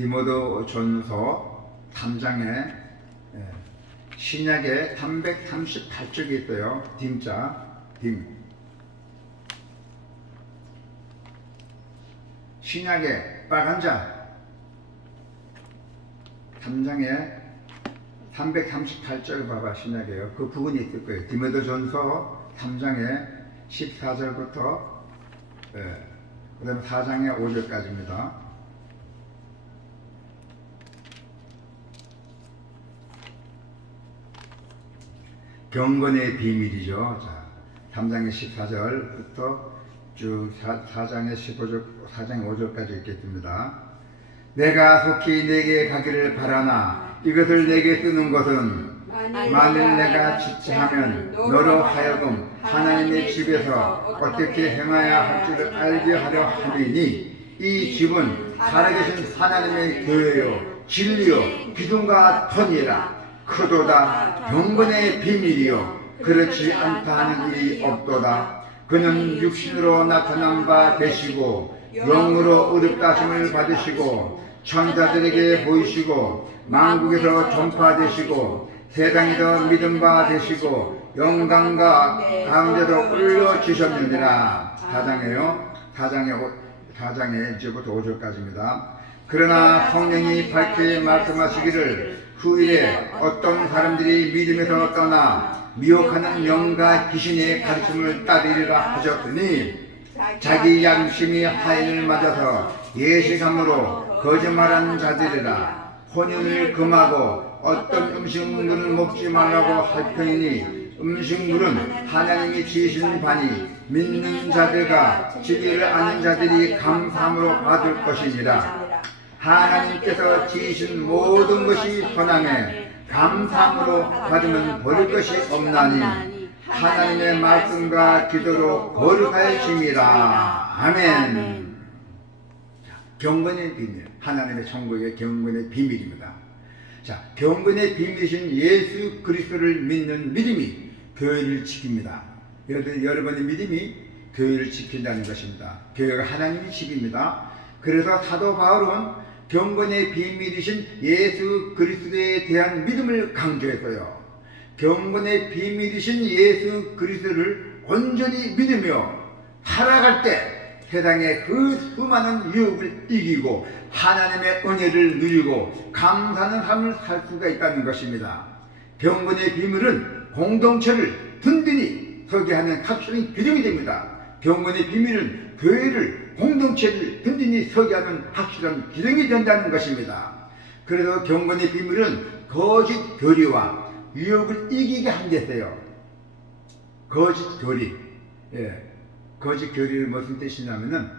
디모데전서 3장에 신약에 338쪽이 있어요. 딤자, 딤. 신약에 빨간 자 3장에 338절 봐봐. 신약에요. 그 부분이 있을 거예요. 디모데전서 3장에 14절부터 그 다음에 4장에 5절까지입니다. 경건의 비밀이죠. 자, 3장의 14절부터 쭉 4장의 15절, 4장의 5절까지 있겠습니다. 내가 속히 내게 가기를 바라나 이것을 내게 쓰는 것은 만일 내가 지체하면 너로 하여금 하나님의 집에서 어떻게 행해야 할지를 알게 하려 함이니 이 집은 살아계신 하나님의 교회요 진리요 기둥과 터니라. 크도다 경건의 비밀이요 그렇지 않다 하는 일이 없도다. 그는 육신으로 나타난 바 되시고 영으로 의롭다심을 받으시고 천사들에게 보이시고 만국에서 전파되시고 세상에서 믿음 바 되시고 영광과 가운데도 올려주셨느니라. 4장에 이제부터 5절까지입니다. 그러나 성령이 밝게 말씀하시기를 후일에 어떤 사람들이 믿음에서 떠나 미혹하는 영과 귀신의 가르침을 따르리라 하셨으니 자기 양심이 하인을 맞아서 예식함으로 거짓말하는 자들이라. 혼인을 금하고 어떤 음식물을 먹지 말라고 할 편이니 음식물은 하나님이 지으신 바니 믿는 자들과 지기를 아는 자들이 감사함으로 받을 것이니라. 하나님께서 지으신 모든 것이 선함에 감사함으로 받으면 버릴 것이 없나니 하나님의 말씀과 기도로 거룩하심이라. 아멘. 경건의 비밀, 하나님의 천국의 경건의 비밀입니다. 자, 경건의 비밀이신 예수 그리스도를 믿는 믿음이 교회를 지킵니다. 여러분의 믿음이 교회를 지킨다는 것입니다. 교회가 하나님의 집입니다. 그래서 사도 바울은 경건의 비밀이신 예수 그리스도에 대한 믿음을 강조했어요. 경건의 비밀이신 예수 그리스도를 온전히 믿으며 살아갈 때 세상의 그 수많은 유혹을 이기고 하나님의 은혜를 누리고 감사하는 삶을 살 수가 있다는 것입니다. 경건의 비밀은 공동체를 든든히 서게 하는 확실한 기둥이 됩니다. 경건의 비밀은 교회를 공동체를 든든히 서게 하는 확실한 기둥이 된다는 것입니다. 그래서 경건의 비밀은 거짓 교리와 유혹을 이기게 한댔어요. 거짓 교리. 거짓 교리를 무슨 뜻이냐면은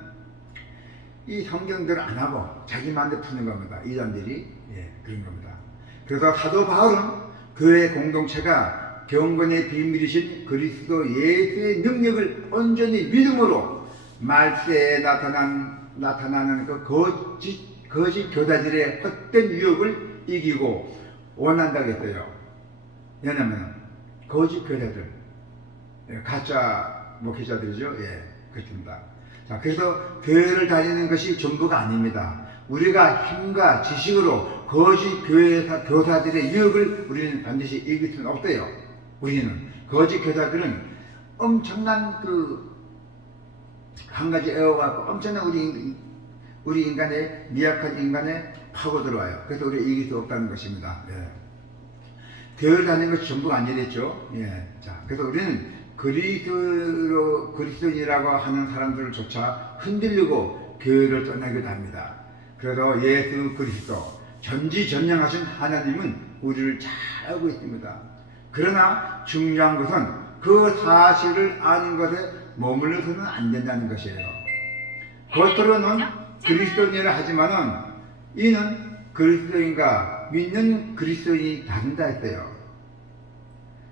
이 성경대로 안 하고 자기 마음대로 푸는 겁니다. 이 사람들이 그런 겁니다. 그래서 사도 바울은 교회 공동체가 경건의 비밀이신 그리스도 예수의 능력을 온전히 믿음으로 말세에 나타나는 그 거짓 교사들의 헛된 유혹을 이기고 원한다고 했어요. 왜냐하면 거짓 교사들, 가짜 목회자들이죠. 그렇습니다. 자, 그래서 교회를 다니는 것이 전부가 아닙니다. 우리가 힘과 지식으로 거짓 교사들의 유혹을 우리는 반드시 이길 수는 없어요. 우리는 거짓 교사들은 엄청난 한 가지 애워갖고 엄청난 우리 인간의 미약한 인간에 파고 들어와요. 그래서 우리가 이길 수 없다는 것입니다. 교회를 다니는 것이 전부가 아니랬죠. 자, 그래서 우리는 그리스도인이라고 하는 사람들조차 흔들리고 교회를 떠나기도 합니다. 그래서 예수 그리스도 전지전능하신 하나님은 우리를 잘 알고 있습니다. 그러나 중요한 것은 그 사실을 아는 것에 머물러서는 안 된다는 것이에요. 겉으로는 그리스도인이라 하지만은 이는 그리스도인과 믿는 그리스도인이 다른다 했어요.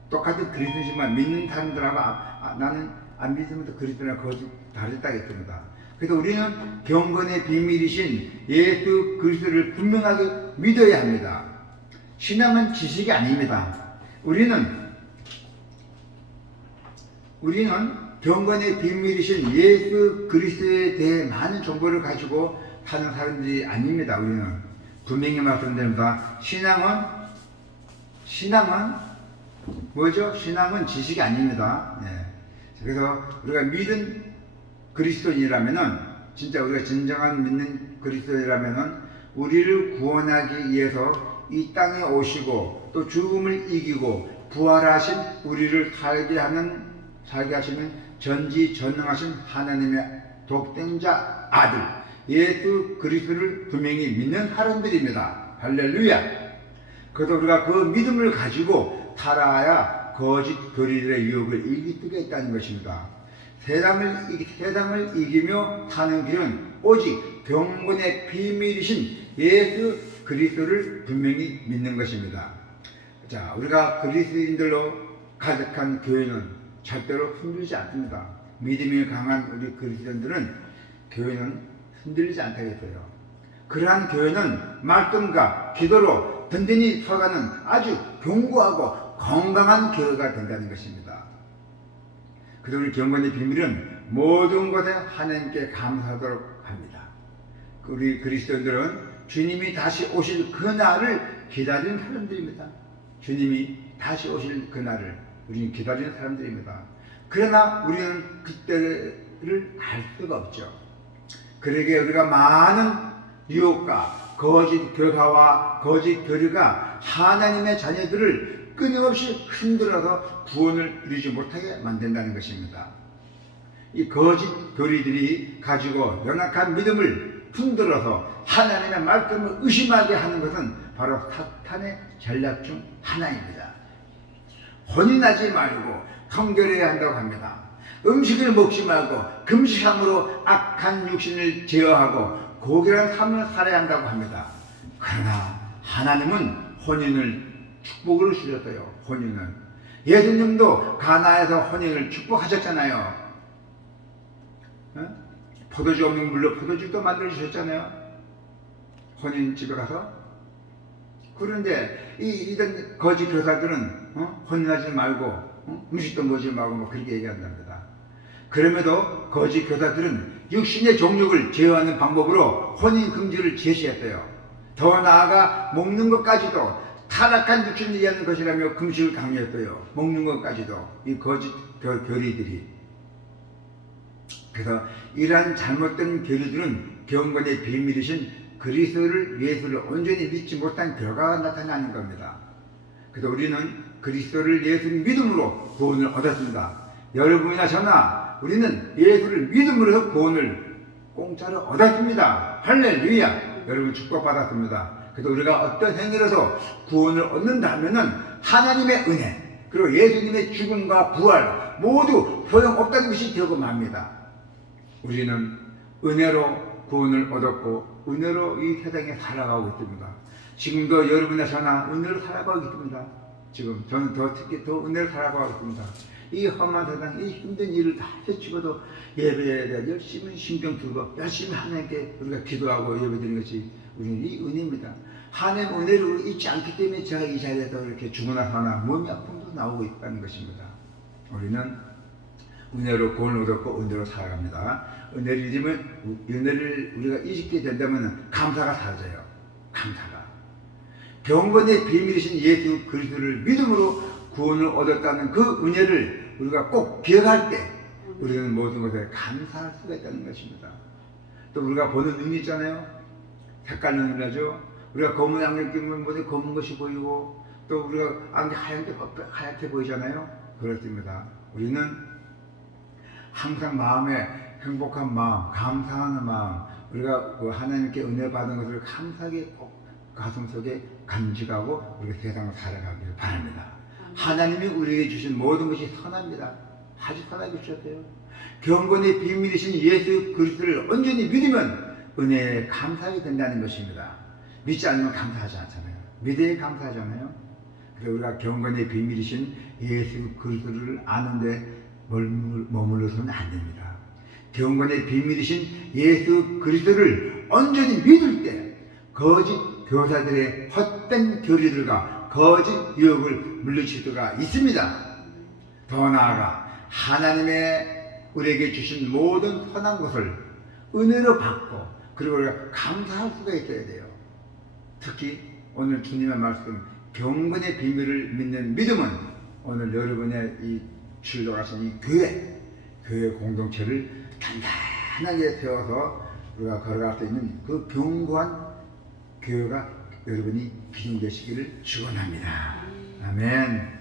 똑같은 그리스도지만 믿는 사람들하고 나는 안 믿으면서 그리스도랑 거짓 다르다고 했습니다. 그래서 우리는 경건의 비밀이신 예수 그리스도를 분명하게 믿어야 합니다. 신앙은 지식이 아닙니다. 우리는 경건의 비밀이신 예수 그리스도에 대해 많은 정보를 가지고 사는 사람들이 아닙니다. 분명히 말씀드립니다. 신앙은 뭐죠? 신앙은 지식이 아닙니다. 예. 그래서 우리가 믿은 그리스도인이라면은, 진짜 우리가 진정한 믿는 그리스도인이라면은 우리를 구원하기 위해서 이 땅에 오시고 또 죽음을 이기고 부활하신 우리를 살게 하시는 전지전능하신 하나님의 독생자 아들 예수 그리스도를 분명히 믿는 사람들입니다. 할렐루야. 그래서 우리가 그 믿음을 가지고 살아야 거짓 교리들의 유혹을 이길 수가 있다는 것입니다. 세상을 이기며 사는 길은 오직 경건의 비밀이신 예수 그리스도를 분명히 믿는 것입니다. 자, 우리가 그리스도인들로 가득한 교회는 절대로 흔들리지 않습니다. 믿음이 강한 우리 그리스도인들은 교회는 흔들리지 않다겠어요. 그러한 교회는 말씀과 기도로 든든히 서가는 아주 견고하고 건강한 교회가 된다는 것입니다. 그래서 우리 경건의 비밀은 모든 것에 하나님께 감사하도록 합니다. 우리 그리스도인들은 주님이 다시 오실 그날을 기다리는 사람들입니다. 주님이 다시 오실 그날을 우리는 기다리는 사람들입니다. 그러나 우리는 그때를 알 수가 없죠. 그러기에 우리가 많은 유혹과 거짓 교사와 거짓 교리가 하나님의 자녀들을 끊임없이 흔들어서 구원을 이루지 못하게 만든다는 것입니다. 이 거짓 교리들이 가지고 연약한 믿음을 흔들어서 하나님의 말씀을 의심하게 하는 것은 바로 사탄의 전략 중 하나입니다. 혼인하지 말고 성결해야 한다고 합니다. 음식을 먹지 말고 금식함으로 악한 육신을 제어하고 고결한 삶을 살아야 한다고 합니다. 그러나 하나님은 혼인을 축복을 주셨어요. 혼인은 예수님도 가나에서 혼인을 축복하셨잖아요. 포도주 없는 물로 포도주도 만들어 주셨잖아요. 혼인집에 가서. 그런데 이런 거짓 교사들은 혼인하지 말고 음식도 먹지 말고 뭐 그렇게 얘기한답니다. 그럼에도 거짓 교사들은 육신의 정욕을 제어하는 방법으로 혼인 금지를 제시했어요. 더 나아가 먹는 것까지도 타락한 육신을 이해하는 것이라며 금식을 강요했어요. 먹는 것까지도 이 거짓 교리들이. 그래서 이러한 잘못된 교리들은 경건의 비밀이신 그리스도를 예수를 온전히 믿지 못한 결과가 나타나는 겁니다. 그래서 우리는 그리스도를 예수를 믿음으로 구원을 얻었습니다. 여러분이나 저나 우리는 예수를 믿음으로 구원을 공짜로 얻었습니다. 할렐루야. 여러분 축복받았습니다. 그래서 우리가 어떤 행위로서 구원을 얻는다면은 하나님의 은혜 그리고 예수님의 죽음과 부활 모두 소용없다는 것이 되고 맙니다. 우리는 은혜로 구원을 얻었고 은혜로 이 세상에 살아가고 있습니다. 지금도 여러분이나 저나 은혜로 살아가고 있습니다. 지금 저는 특히 더 은혜로 살아가고 있습니다. 이 험한 세상, 이 힘든 일을 다 헤치고도 예배에 대해 열심히 신경 쓰고 열심히 하나님께 우리가 기도하고 예배드리는 것이 우리는 이 은혜입니다. 하나님 은혜를 잊지 않기 때문에 제가 이 자리에서 이렇게 죽으나 사나 몸이 아픔도 나오고 있다는 것입니다. 우리는 은혜로 구원을 얻었고 은혜로 살아갑니다. 은혜를 우리가 잊게 된다면 감사가 사라져요. 감사가. 경건의 비밀이신 예수 그리스도를 믿음으로 구원을 얻었다는 그 은혜를 우리가 꼭 기억할 때 우리는 모든 것에 감사할 수가 있다는 것입니다. 또 우리가 보는 눈이 있잖아요. 색깔 눈이라죠. 우리가 검은 안경 끼면 모두 검은 것이 보이고 또 우리가 안경 하얗게 보이잖아요. 그렇습니다. 우리는 항상 마음에 행복한 마음, 감사하는 마음, 우리가 하나님께 은혜 받은 것을 감사하게 꼭 가슴속에 간직하고 우리가 세상을 살아가기를 바랍니다. 하나님이 우리에게 주신 모든 것이 선합니다. 아주 선하게 주셨어요. 경건의 비밀이신 예수 그리스도를 온전히 믿으면 은혜에 감사하게 된다는 것입니다. 믿지 않으면 감사하지 않잖아요. 믿어야 감사하잖아요. 그래서 우리가 경건의 비밀이신 예수 그리스도를 아는데 머물러서는 안 됩니다. 경건의 비밀이신 예수 그리스도를 온전히 믿을 때 거짓 교사들의 헛된 교리들과 거짓 유혹을 물리칠 수가 있습니다. 더 나아가 하나님의 우리에게 주신 모든 선한 것을 은혜로 받고 그리고 우리가 감사할 수가 있어야 돼요. 특히 오늘 주님의 말씀 경건의 비밀을 믿는 믿음은 오늘 여러분의 이 출동하신 이 교회 공동체를 단단하게 세워서 우리가 걸어갈 수 있는 그 견고한 교회가 여러분이 기둥되시기를 축원합니다. 아멘.